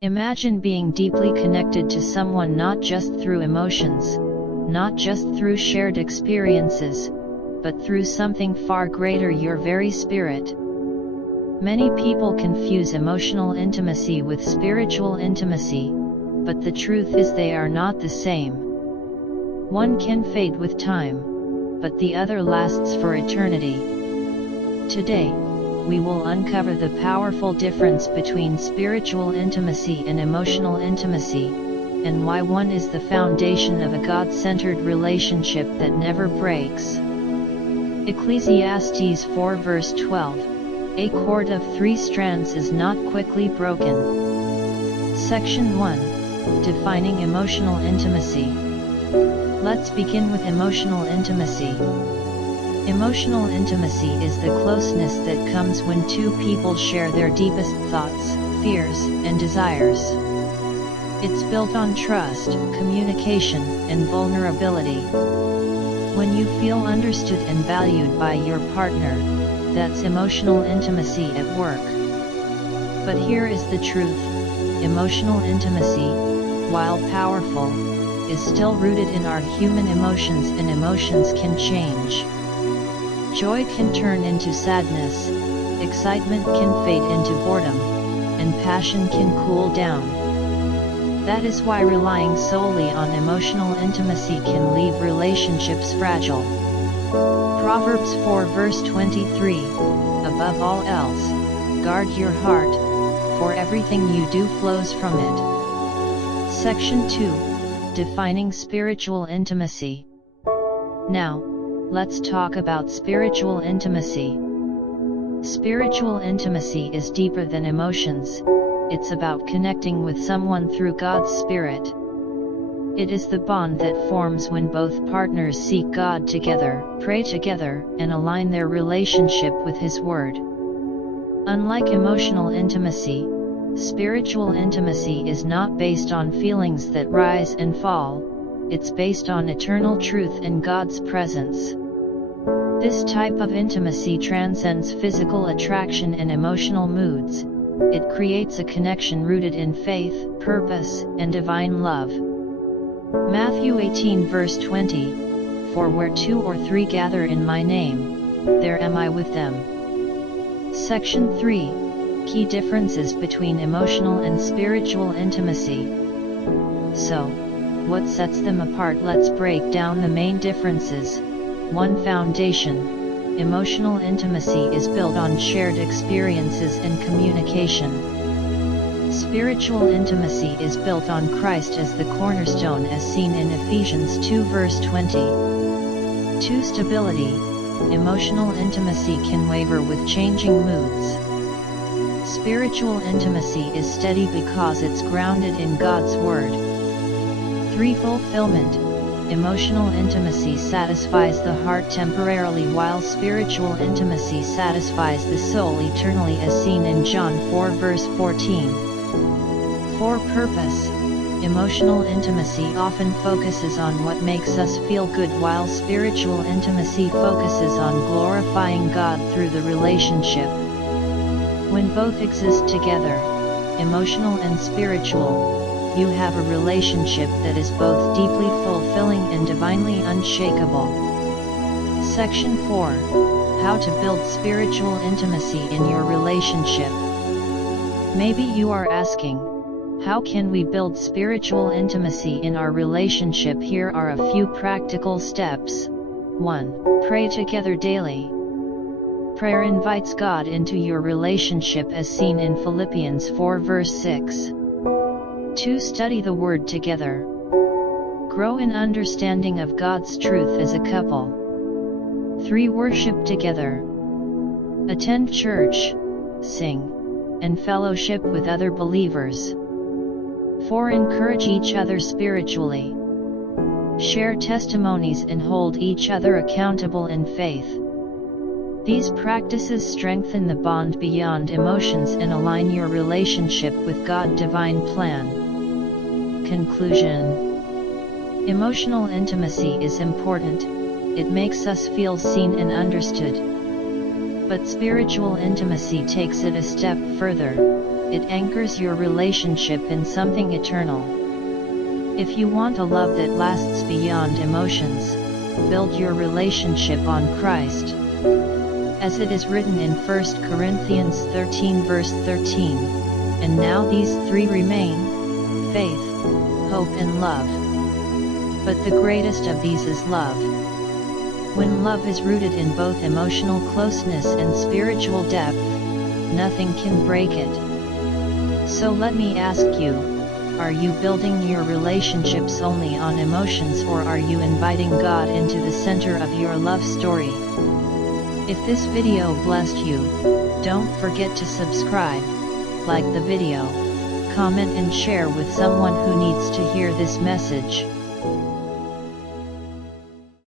Imagine being deeply connected to someone not just through emotions, not just through shared experiences, but through something far greater, your very spirit. Many people confuse emotional intimacy with spiritual intimacy, but the truth is they are not the same. One can fade with time, but the other lasts for eternity. Today, we will uncover the powerful difference between spiritual intimacy and emotional intimacy, and why one is the foundation of a God-centered relationship that never breaks. Ecclesiastes 4 verse 12, a cord of 3 strands is not quickly broken. Section 1, Defining Emotional Intimacy. Let's begin with emotional intimacy. Emotional intimacy is the closeness that comes when two people share their deepest thoughts, fears, and desires. It's built on trust, communication, and vulnerability. When you feel understood and valued by your partner, that's emotional intimacy at work. But here is the truth: emotional intimacy, while powerful, is still rooted in our human emotions, and emotions can change. Joy can turn into sadness, excitement can fade into boredom, and passion can cool down. That is why relying solely on emotional intimacy can leave relationships fragile. Proverbs 4 verse 23, above all else, guard your heart, for everything you do flows from it. Section 2, Defining Spiritual Intimacy. Now, let's talk about spiritual intimacy. Spiritual intimacy is deeper than emotions. It's about connecting with someone through God's Spirit. It is the bond that forms when both partners seek God together, pray together, and align their relationship with His Word. Unlike emotional intimacy, spiritual intimacy is not based on feelings that rise and fall. It's based on eternal truth and God's presence. This type of intimacy transcends physical attraction and emotional moods. It creates a connection rooted in faith, purpose, and divine love. Matthew 18 verse 20, For where 2 or 3 gather in my name, there am I with them. Section 3, Key differences between emotional and spiritual intimacy. So, what sets them apart? Let's break down the main differences. 1. Foundation. Emotional intimacy is built on shared experiences and communication. Spiritual intimacy is built on Christ as the cornerstone, as seen in Ephesians 2 verse 20. 2. Stability. Emotional intimacy can waver with changing moods. Spiritual intimacy is steady because it's grounded in God's Word. 3. Fulfillment. Emotional intimacy satisfies the heart temporarily, while spiritual intimacy satisfies the soul eternally, as seen in John 4 verse 14. 4. Purpose. Emotional intimacy often focuses on what makes us feel good, while spiritual intimacy focuses on glorifying God through the relationship. When both exist together, emotional and spiritual, you have a relationship that is both deeply fulfilling and divinely unshakable. Section 4, How to build spiritual intimacy in your relationship. Maybe you are asking, how can we build spiritual intimacy in our relationship? Here are a few practical steps. 1. Pray together daily. Prayer invites God into your relationship, as seen in Philippians 4 verse 6. 2. Study the Word together. Grow in understanding of God's truth as a couple. 3. Worship together. Attend church, sing, and fellowship with other believers. 4. Encourage each other spiritually. Share testimonies and hold each other accountable in faith. These practices strengthen the bond beyond emotions and align your relationship with God's divine plan. Conclusion. Emotional intimacy is important. It makes us feel seen and understood. But spiritual intimacy takes it a step further. it anchors your relationship in something eternal. If you want a love that lasts beyond emotions, build your relationship on Christ. As it is written in 1 Corinthians 13 verse 13, and now these three remain: faith, hope and love. But the greatest of these is love. When love is rooted in both emotional closeness and spiritual depth, nothing can break it. So let me ask you, are you building your relationships only on emotions, or are you inviting God into the center of your love story? If this video blessed you, don't forget to subscribe, like the video, comment and share with someone who needs to hear this message.